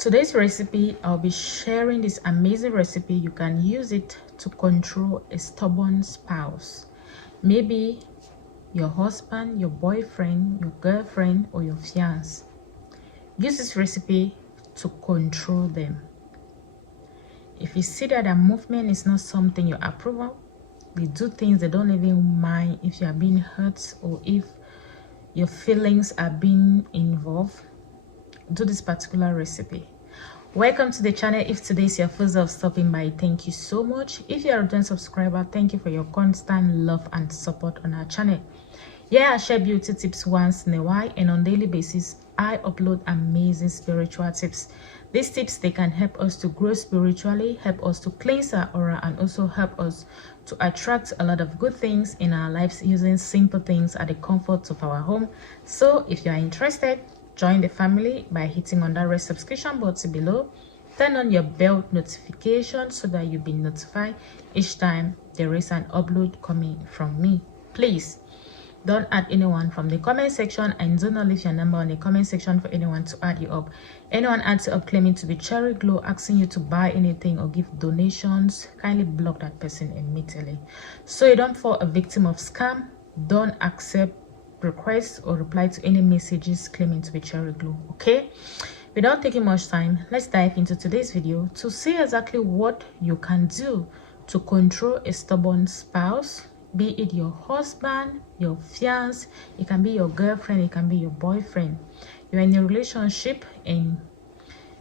Today's recipe, I'll be sharing this amazing recipe. You can use it to control a stubborn spouse. Maybe your husband, your boyfriend, your girlfriend, or your fiance. Use this recipe to control them. If you see that a movement is not something you approve of, they do things they don't even mind if you are being hurt or if your feelings are being involved, do this particular recipe. Welcome to the channel. If today is your first of stopping by, thank you so much. If you are a return subscriber, thank you for your constant love and support on our channel. Yeah, I share beauty tips once in a while, and on daily basis I upload amazing spiritual tips. These tips, they can help us to grow spiritually, help us to cleanse our aura, and also help us to attract a lot of good things in our lives using simple things at the comfort of our home. So if you are interested, join the family by hitting on that red subscription button below. Turn on your bell notification so that you'll be notified each time there is an upload coming from me. Please don't add anyone from the comment section, and do not leave your number on the comment section for anyone to add you up. Anyone adds you up claiming to be Cherry Glow, asking you to buy anything or give donations, kindly block that person immediately so you don't fall a victim of scam. Don't accept requests or reply to any messages claiming to be Cherry Glow. Okay, without taking much time, let's dive into today's video to see exactly what you can do to control a stubborn spouse, be it your husband, your fiance, it can be your girlfriend, it can be your boyfriend. You're in a relationship and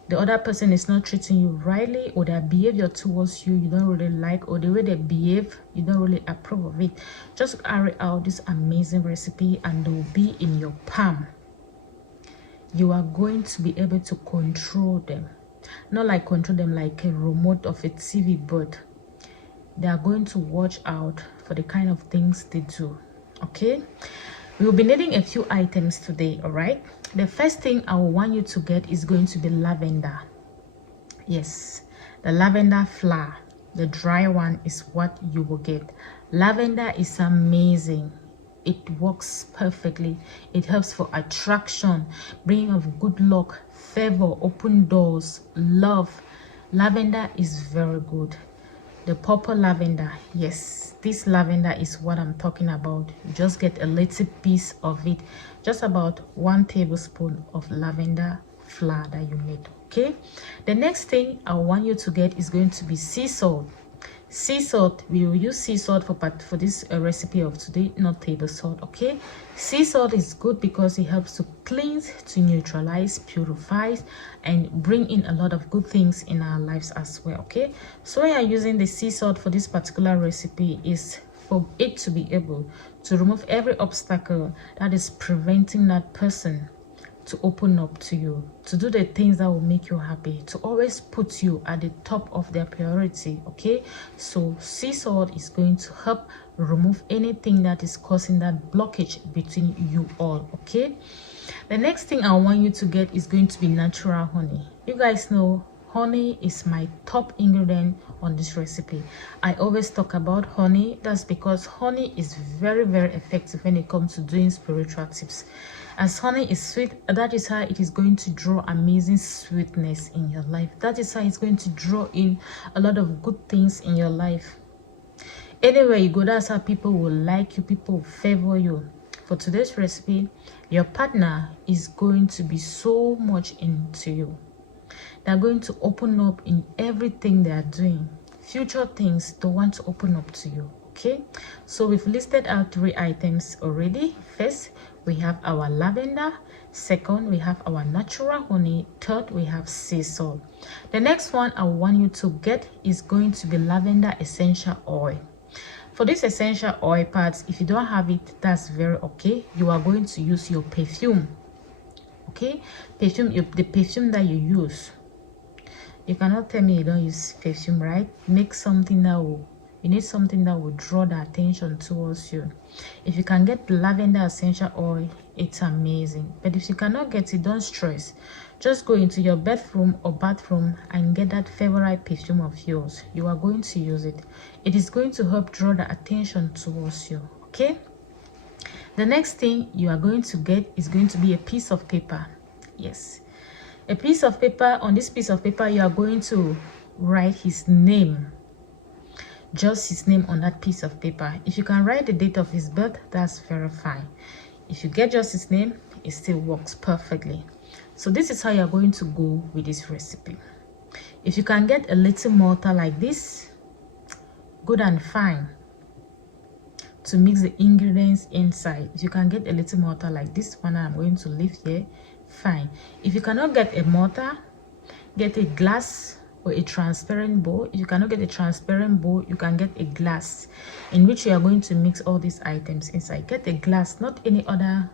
the other person is not treating you rightly, or their behavior towards you don't really like, or the way they behave you don't really approve of it. Just carry out this amazing recipe and they will be in your palm. You are going to be able to control them, not like control them like a remote of a TV, but they are going to watch out for the kind of things they do. Okay, we will be needing a few items today. All right, the first thing I will want you to get is going to be lavender. Yes, the lavender flower, the dry one, is what you will get. Lavender is amazing. It works perfectly. It helps for attraction, bringing of good luck, favor, open doors, love. Lavender is very good. The purple lavender, yes, this lavender is what I'm talking about. You just get a little piece of it, just about 1 tablespoon of lavender flower that you need. Okay, the next thing I want you to get is going to be sea salt. Sea salt, we will use sea salt for this recipe of today, not table salt. Okay, sea salt is good because it helps to cleanse, to neutralize, purifies, and bring in a lot of good things in our lives as well. Okay, so we are using the sea salt for this particular recipe is for it to be able to remove every obstacle that is preventing that person to open up to you, to do the things that will make you happy, to always put you at the top of their priority. Okay, so sea salt is going to help remove anything that is causing that blockage between you all. Okay, the next thing I want you to get is going to be natural honey. You guys know honey is my top ingredient on this recipe. I always talk about honey. That's because honey is very, very effective when it comes to doing spiritual tips. As honey is sweet, that is how it is going to draw amazing sweetness in your life. That is how it's going to draw in a lot of good things in your life. Anywhere you go, that's how people will like you, people will favor you. For today's recipe, your partner is going to be so much into you. They're going to open up in everything they are doing. Future things they want to open up to you. Okay, so we've listed out 3 items already. First, we have our lavender. Second, we have our natural honey. Third, we have sea salt. The next one I want you to get is going to be lavender essential oil. For this essential oil parts, if you don't have it, that's very okay. You are going to use your perfume. Okay, perfume, the perfume that you use. You cannot tell me you don't use perfume, right? Make something that will, you need something that will draw the attention towards you. If you can get lavender essential oil, it's amazing. But if you cannot get it, don't stress. Just go into your bedroom or bathroom and get that favorite perfume of yours. You are going to use it. It is going to help draw the attention towards you. Okay, the next thing you are going to get is going to be a piece of paper. Yes, a piece of paper. On this piece of paper, you are going to write his name, just his name on that piece of paper. If you can write the date of his birth, that's very fine. If you get just his name, it still works perfectly. So this is how you're going to go with this recipe. If you can get a little mortar like this, good and fine, to mix the ingredients inside. If you can get a little mortar like this one I'm going to leave here, fine. If you cannot get a mortar, get a glass or a transparent bowl. If you cannot get a transparent bowl, you can get a glass in which you are going to mix all these items inside. Get a glass, not any other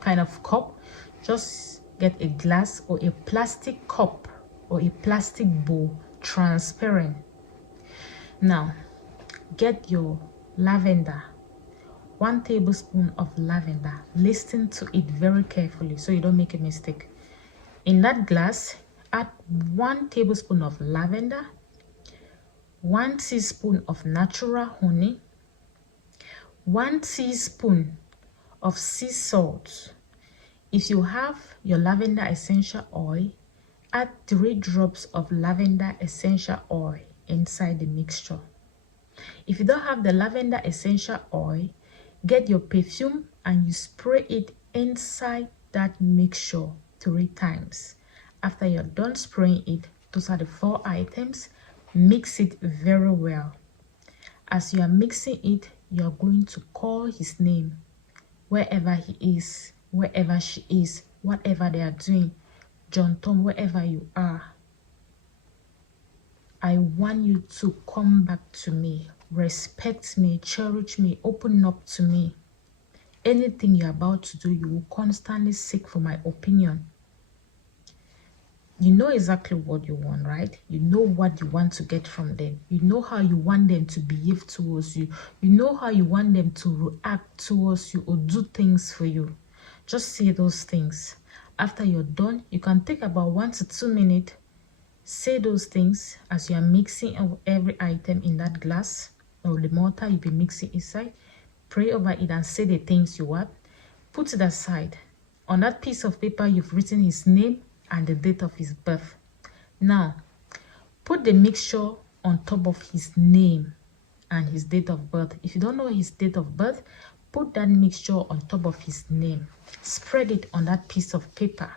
kind of cup. Just get a glass or a plastic cup or a plastic bowl, transparent. Now get your lavender, 1 tablespoon of lavender. Listen to it very carefully so you don't make a mistake. In that glass, add 1 tablespoon of lavender, 1 teaspoon of natural honey, 1 teaspoon of sea salt. If you have your lavender essential oil, add 3 drops of lavender essential oil inside the mixture. If you don't have the lavender essential oil, get your perfume and you spray it inside that mixture 3 times. After you're done spraying it, those are the 4 items. Mix it very well. As you are mixing it, you are going to call his name wherever he is, wherever she is, whatever they are doing. John Tom, wherever you are, I want you to come back to me, respect me, cherish me, open up to me. Anything you're about to do, you will constantly seek for my opinion. You know exactly what you want, right? You know what you want to get from them. You know how you want them to behave towards you. You know how you want them to react towards you or do things for you. Just say those things. After you're done, you can take about 1 to 2 minutes. Say those things as you are mixing every item in that glass or the mortar you'll be mixing inside. Pray over it and say the things you want. Put it aside. On that piece of paper, you've written his name and the date of his birth. Now, put the mixture on top of his name and his date of birth. If you don't know his date of birth, put that mixture on top of his name. Spread it on that piece of paper.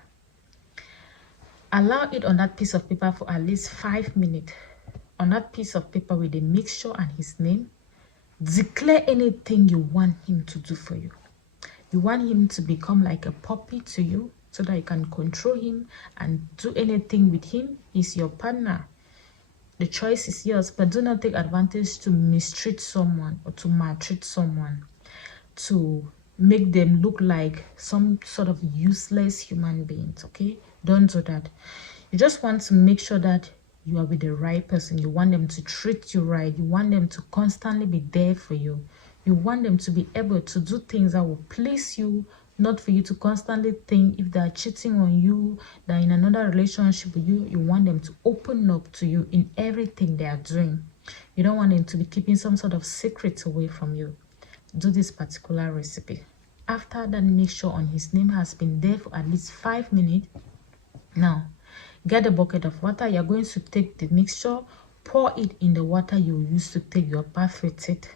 Allow it on that piece of paper for at least 5 minutes. On that piece of paper with the mixture and his name, declare anything you want him to do for you. You want him to become like a puppy to you so that you can control him and do anything with him. He's your partner. The choice is yours, but do not take advantage to mistreat someone or to maltreat someone, to make them look like some sort of useless human beings, okay? Don't do that. You just want to make sure that you are with the right person. You want them to treat you right. You want them to constantly be there for you. You want them to be able to do things that will please you, not for you to constantly think if they are cheating on you, they're in another relationship with you. You want them to open up to you in everything they are doing. You don't want them to be keeping some sort of secrets away from you. Do this particular recipe. After that mixture on his name has been there for at least 5 minutes, now get a bucket of water. You're going to take the mixture, pour it in the water you use to take your bath with it.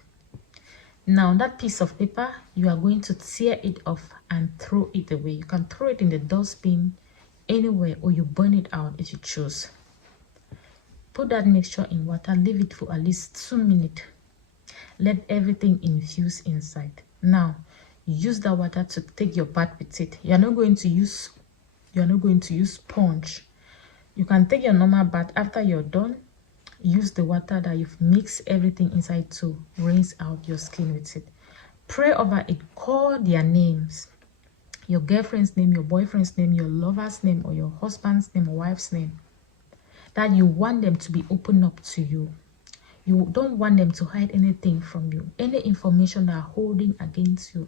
Now that piece of paper, you are going to tear it off and throw it away. You can throw it in the dustbin anywhere, or you burn it out if you choose. Put that mixture in water, leave it for at least 2 minutes. Let everything infuse inside. Now use that water to take your bath with it. You're not going to use sponge. You can take your normal bath. After you're done, use the water that you've mixed everything inside to rinse out your skin with it. Pray over it. Call their names. Your girlfriend's name, your boyfriend's name, your lover's name, or your husband's name or wife's name. That you want them to be open up to you. You don't want them to hide anything from you. Any information they're holding against you,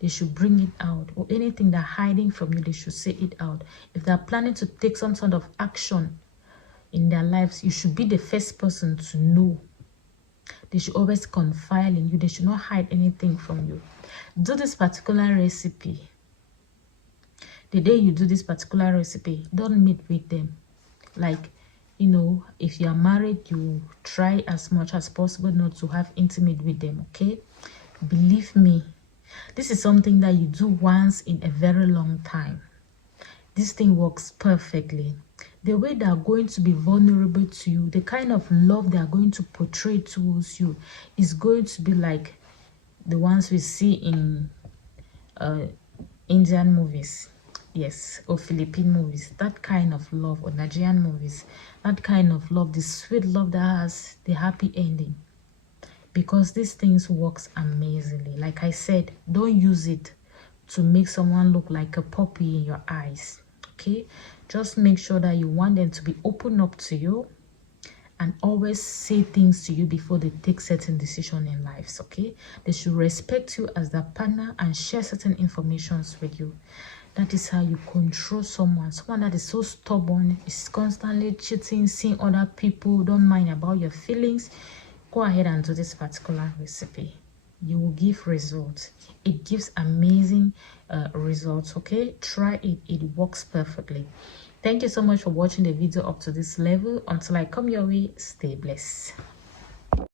they should bring it out. Or anything they're hiding from you, they should say it out. If they're planning to take some sort of action in their lives, you should be the first person to know. They should always confide in you. They should not hide anything from you. Do this particular recipe. the day you do this particular recipe, don't meet with them. Like, you know, if you are married, you try as much as possible not to have intimate with them, okay? Believe me, this is something that you do once in a very long time. This thing works perfectly. The way they are going to be vulnerable to you, the kind of love they are going to portray towards you is going to be like the ones we see in Indian movies, yes, or Philippine movies. That kind of love, or Nigerian movies, that kind of love, the sweet love that has the happy ending. Because these things works amazingly. Like I said, don't use it to make someone look like a puppy in your eyes, okay? Just make sure that you want them to be open up to you and always say things to you before they take certain decisions in lives, okay? They should respect you as their partner and share certain informations with you. That is how you control someone that is so stubborn, is constantly cheating, seeing other people, don't mind about your feelings. Go ahead and do this particular recipe. You will give results. It gives amazing results, okay? Try it. It works perfectly. Thank you so much for watching the video up to this level. Until I come your way, stay blessed.